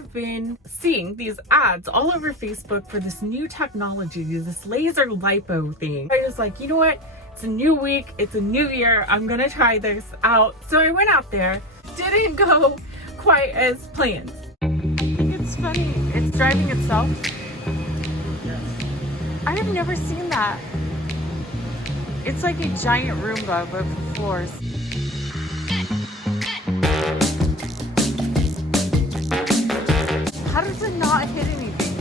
I've been seeing these ads all over Facebook for this new technology, this Laser Lipo thing. I was like, you know what? It's a new week, it's a new year, I'm gonna try this out. So I went out there, didn't go quite as planned. It's funny, it's driving itself. I have never seen that. It's like a giant Roomba but for floors. How does it not hit anything?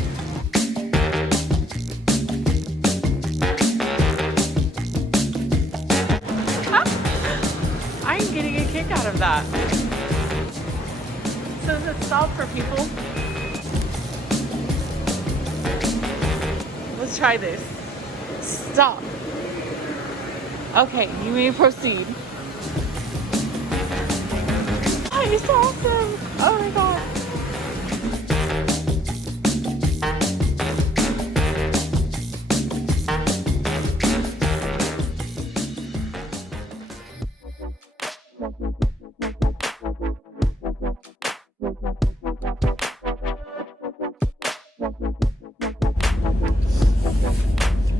I'm getting a kick out of that. So is it stop for people? Let's try this. Stop. Okay, you may proceed. Oh, it's awesome. Oh my god.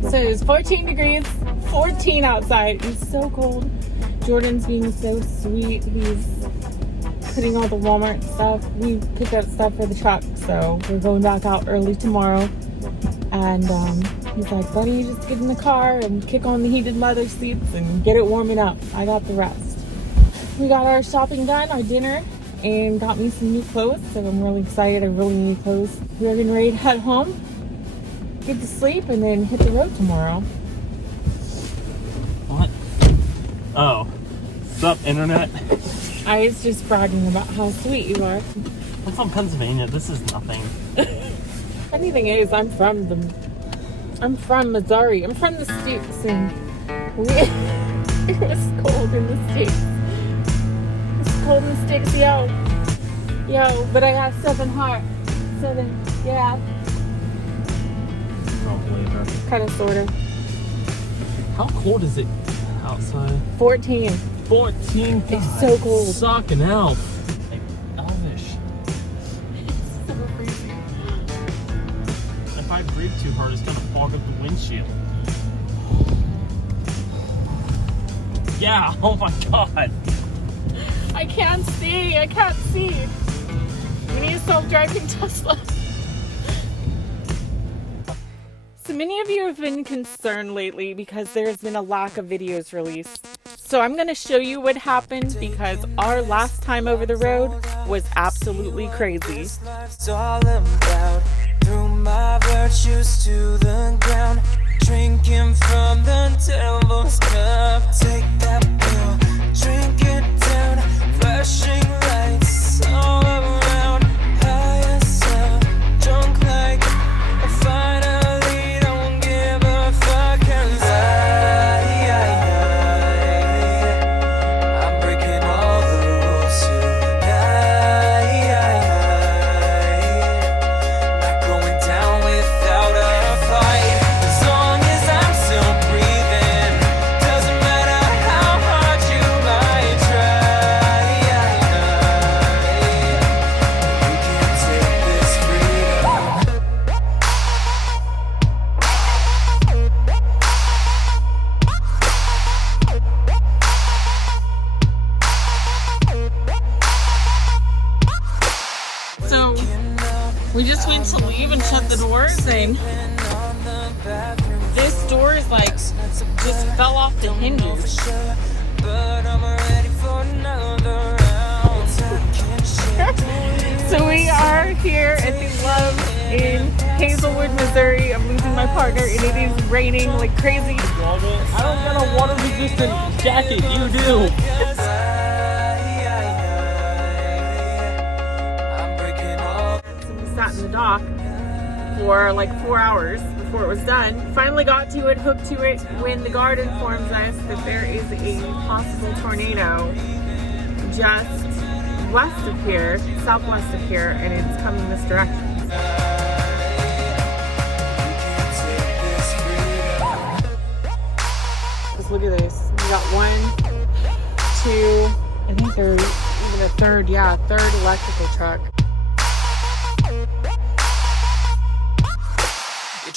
So it's 14 degrees, 14 outside. It's so cold. Jordan's being so sweet. He's putting all the Walmart stuff. We picked up stuff for the truck, so we're going back out early tomorrow. And he's like, buddy, just get in the car and kick on the heated leather seats and get it warming up. I got the rest. We got our shopping done, our dinner, and got me some new clothes, so I'm really excited. I really need clothes. We're getting ready to head home, get to sleep, and then hit the road tomorrow. What? Oh. Sup, internet? I was just bragging about how sweet you are. I'm from Pennsylvania. This is nothing. Funny thing is, I'm from Missouri. I'm from the States, and it was cold in the States. It's cold in the States, yo. But I got Southern heart. Southern, yeah. Kind of, sort of. How cold is it outside? 14. 14. God, it's so cold. Sucking out. Like elvish. It's so freezing. If I breathe too hard, it's gonna fog up the windshield. Yeah. Oh my god. I can't see. I can't see. We need a self-driving Tesla. So many of you have been concerned lately because there's been a lack of videos released. So I'm going to show you what happened because our last time over the road was absolutely crazy. Threw my virtues to the ground, drinking from the devil's cup. Take that pill, drink it down, flashing lights all around. High as hell, drunk like a final. We just went to leave and shut the doors, and this door is like just fell off the hinges. So we are here at the Love in Hazelwood, Missouri. I'm losing my partner, and it is raining like crazy. I don't got a water-resistant jacket. You do. Sat in the dock for like 4 hours before it was done. Finally got to it, hooked to it, when the guard informs us that there is a possible tornado just west of here, southwest of here, and it's coming this direction. Just look at this. We got 1, 2, I think there's even a third electrical truck.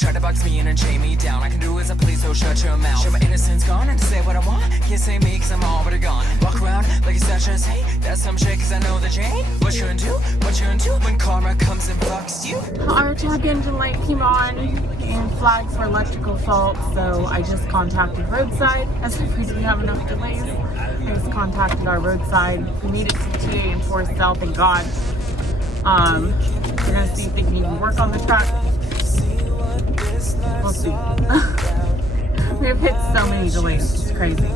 Try to box me in and chain me down. I can do as I please, so shut your mouth. Show my innocence gone and say what I want. Can't say me cause I'm already gone. Walk around like it's such as hey, that's some shit cause I know the chain. What you gonna do? What you gonna do when karma comes and fucks you? Our check engine light came on and flags for electrical fault, so I just contacted roadside. As if we didn't have enough delays, I just contacted our roadside. We made it to TA and Forest South, thank God. We're gonna see if they can even work on the truck. We'll see. We have hit so many delays, it's crazy.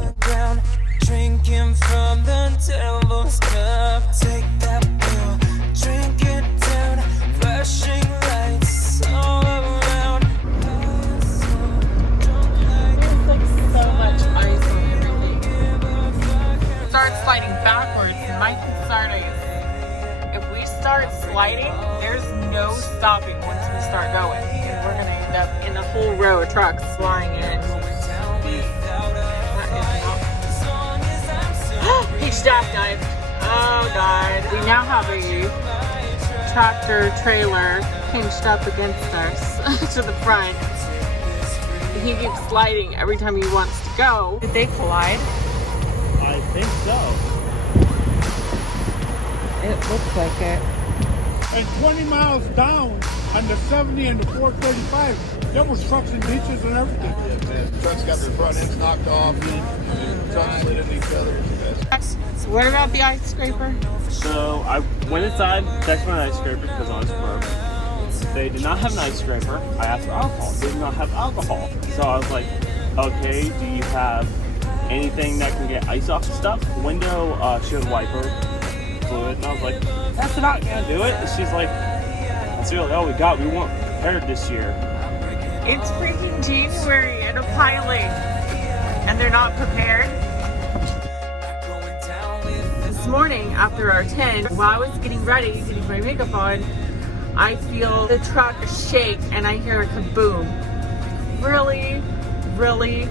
Drinking from the devil's cup. Take that pill, drink it down. Flashing lights all around. There's like so much ice on everything. Start sliding backwards, and my concern is if we start sliding, there's no stopping once we start going. And we're gonna end up in a whole row of trucks flying in. He stopped, guys. Oh God. We now have a tractor trailer pinched up against us to the front. He keeps sliding every time he wants to go. Did they collide? I think so. It looks like it. And 20 miles down on the 70 and the 435, there was trucks and ditches and everything. Yeah, trucks got their front ends knocked off, trucks slid into each other. So what about the ice scraper? So I went inside, checked my ice scraper because I was broke. They did not have an ice scraper. I asked for alcohol. They did not have alcohol. So I was like, okay, do you have anything that can get ice off the stuff? Window showed wiper fluid. And I was like, that's not gonna do it. And she's like, that's really all we got. We weren't prepared this year. It's freaking January and a piling, and they're not prepared. This morning after our 10, while I was getting ready, getting my makeup on, I feel the truck shake and I hear a kaboom. Really,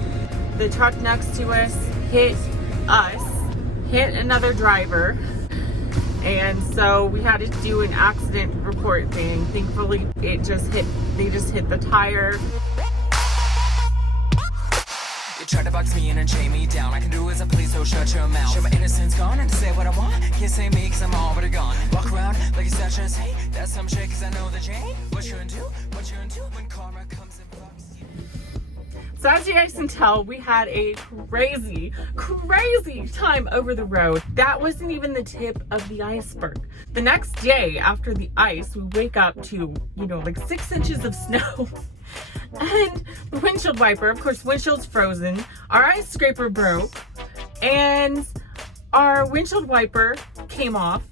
the truck next to us, hit another driver. And so we had to do an accident report thing. Thankfully, they just hit the tire. Try to box me in and chain me down. I can do as I please, so shut your mouth. Show my innocence gone and say what I want. Can't say me cause I'm already gone. Walk around like it's such as hey, that's some shit cause I know the chain. What you gonna do? What you gonna do when karma comes and fucks you? So as you guys can tell, we had a crazy time over the road. That wasn't even the tip of the iceberg. The next day after the ice, we wake up to, like 6 inches of snow. And the windshield wiper, of course, windshield's frozen. Our ice scraper broke. And our windshield wiper came off.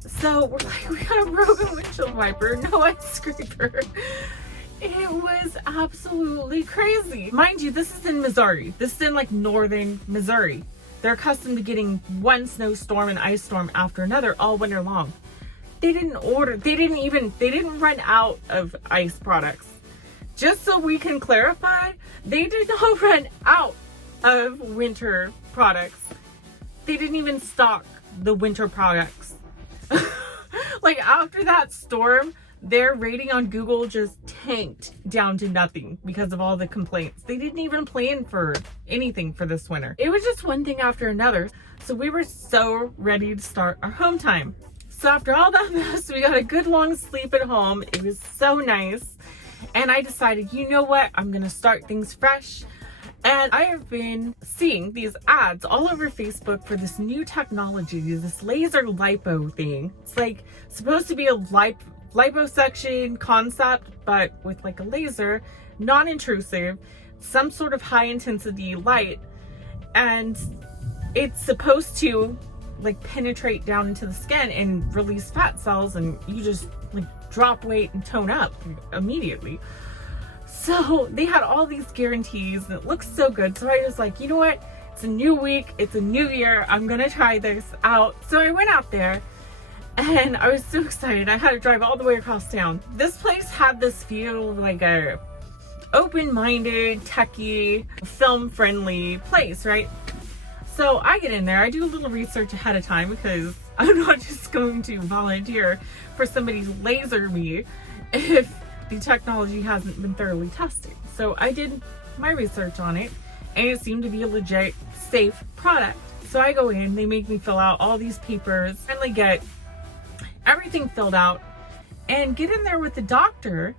So we're like, we got a broken windshield wiper, no ice scraper. It was absolutely crazy. Mind you, this is in Missouri. This is in like northern Missouri. They're accustomed to getting one snowstorm and ice storm after another all winter long. They didn't run out of ice products. Just so we can clarify, they did not run out of winter products. They didn't even stock the winter products. Like after that storm, their rating on Google just tanked down to nothing because of all the complaints. They didn't even plan for anything for this winter. It was just one thing after another. So we were so ready to start our home time. So after all that mess, we got a good long sleep at home. It was so nice. And I decided, you know what? I'm gonna start things fresh. And I have been seeing these ads all over Facebook for this new technology, this Laser Lipo thing. It's like supposed to be a liposuction concept, but with like a laser, non-intrusive, some sort of high intensity light. And it's supposed to like penetrate down into the skin and release fat cells, and you just like drop weight and tone up immediately. So they had all these guarantees and it looks so good. So I was like, you know what? It's a new week. It's a new year. I'm going to try this out. So I went out there and I was so excited. I had to drive all the way across town. This place had this feel of like a open-minded, techie, film-friendly place, right? So I get in there. I do a little research ahead of time because I'm not just going to volunteer for somebody to laser me if the technology hasn't been thoroughly tested. So I did my research on it, and it seemed to be a legit, safe product. So I go in, they make me fill out all these papers, finally get everything filled out, and get in there with the doctor,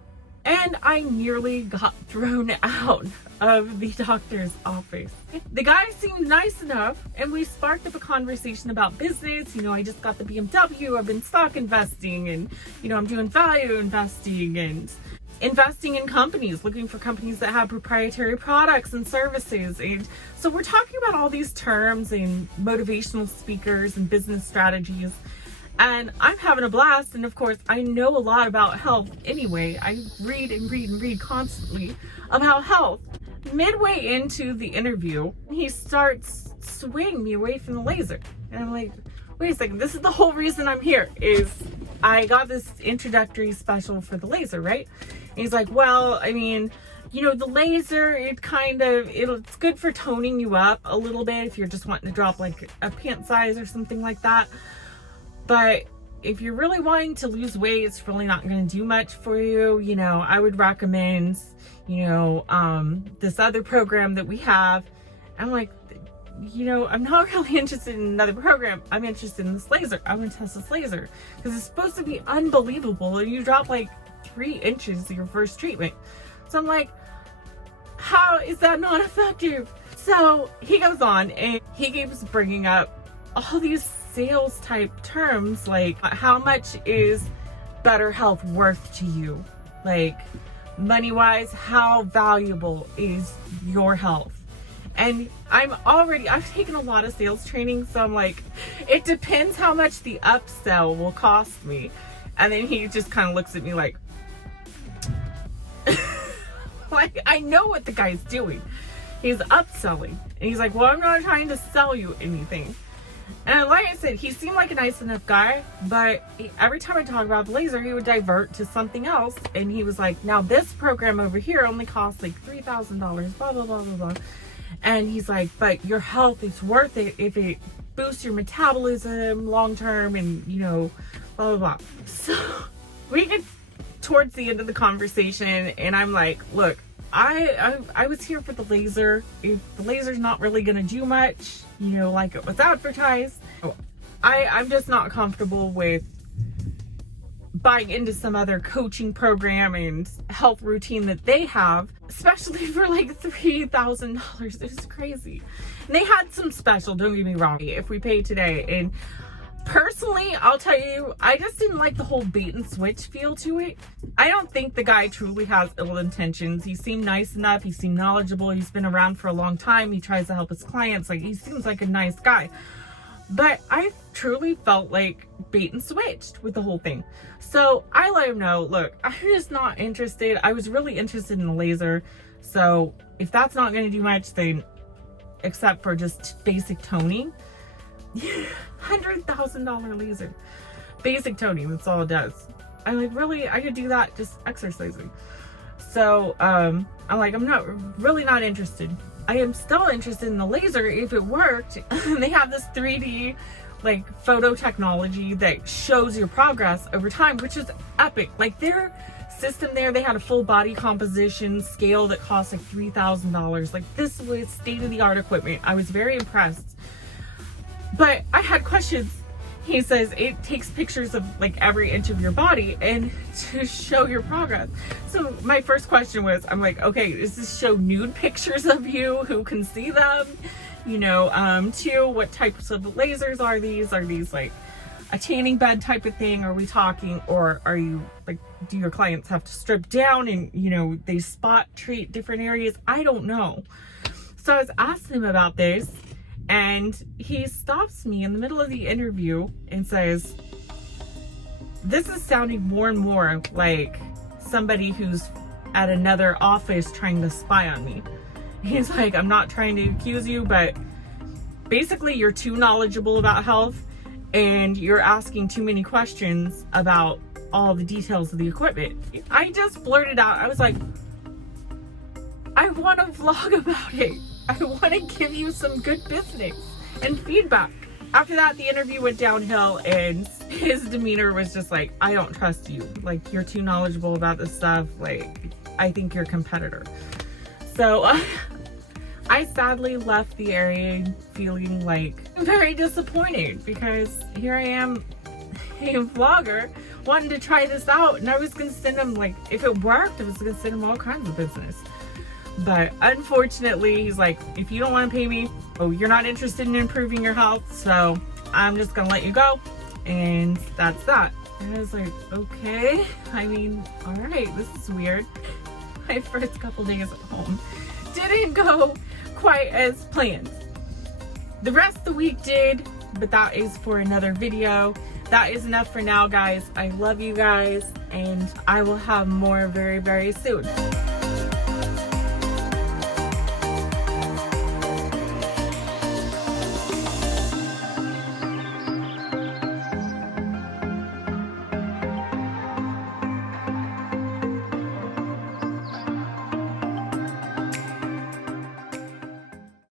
and I nearly got thrown out of the doctor's office. The guy seemed nice enough, and we sparked up a conversation about business. You know, I just got the BMW, I've been stock investing, and, you know, I'm doing value investing and investing in companies, looking for companies that have proprietary products and services. And so we're talking about all these terms and motivational speakers and business strategies. And I'm having a blast. And of course, I know a lot about health anyway. I read and read and read constantly about health. Midway into the interview, he starts swaying me away from the laser. And I'm like, wait a second, this is the whole reason I'm here, is I got this introductory special for the laser, right? And he's like, well, I mean, you know, the laser, it's good for toning you up a little bit if you're just wanting to drop like a pant size or something like that. But if you're really wanting to lose weight, it's really not going to do much for you. You know, I would recommend, you know, this other program that we have. I'm like, you know, I'm not really interested in another program. I'm interested in this laser. I want to test this laser because it's supposed to be unbelievable. And you drop like 3 inches your first treatment. So I'm like, how is that not effective? So he goes on and he keeps bringing up all these sales type terms, like how much is better health worth to you? Like money wise, how valuable is your health? And I've taken a lot of sales training, so I'm like, it depends how much the upsell will cost me. And then he just kind of looks at me like, like, I know what the guy's doing. He's upselling. And he's like, well, I'm not trying to sell you anything. And like I said, he seemed like a nice enough guy, but every time I talk about the laser, he would divert to something else. And he was like, now this program over here only costs like $3,000, blah, blah, blah, blah, blah. And he's like, but your health is worth it if it boosts your metabolism long term and, you know, blah, blah, blah. So we get towards the end of the conversation and I'm like, look, I was here for the laser. If the laser's not really going to do much, you know, like it was advertised, I'm just not comfortable with buying into some other coaching program and health routine that they have, especially for like $3,000. It's crazy. And they had some special, don't get me wrong, if we pay today. And personally, I'll tell you, I just didn't like the whole bait and switch feel to it. I don't think the guy truly has ill intentions. He seemed nice enough. He seemed knowledgeable. He's been around for a long time. He tries to help his clients. Like, he seems like a nice guy. But I truly felt like bait and switched with the whole thing. So I let him know, look, I'm just not interested. I was really interested in the laser. So if that's not going to do much, then except for just basic toning, $100,000 laser, basic toning, that's all it does. I'm like, really? I could do that just exercising. So I'm like, I'm really not interested. I am still interested in the laser if it worked. They have this 3D like photo technology that shows your progress over time, which is epic. Like their system there, they had a full body composition scale that cost like $3,000. Like this was state-of-the-art equipment. I was very impressed. But I had questions. He says it takes pictures of like every inch of your body and to show your progress. So my first question was, I'm like, okay, does this show nude pictures of you? Who can see them? You know, 2, what types of lasers are these? Are these like a tanning bed type of thing? Are we talking, or are you like, do your clients have to strip down and, you know, they spot treat different areas? I don't know. So I was asking him about this. And he stops me in the middle of the interview and says, this is sounding more and more like somebody who's at another office trying to spy on me. He's like, I'm not trying to accuse you, but basically you're too knowledgeable about health and you're asking too many questions about all the details of the equipment. I just blurted out, I was like, I want to vlog about it. I want to give you some good business and feedback. After that, the interview went downhill and his demeanor was just like, I don't trust you. Like, you're too knowledgeable about this stuff. Like, I think you're a competitor. So I sadly left the area feeling like very disappointed, because here I am, a vlogger, wanting to try this out, and I was gonna send him, like, if it worked, I was gonna send him all kinds of business. But unfortunately, he's like, if you don't want to pay me, oh, you're not interested in improving your health, so I'm just gonna let you go. And that's that. And I was like, okay, I mean, all right, this is weird. My first couple days at home didn't go quite as planned. The rest of the week did, but that is for another video. That is enough for now, guys. I love you guys, and I will have more very, very soon.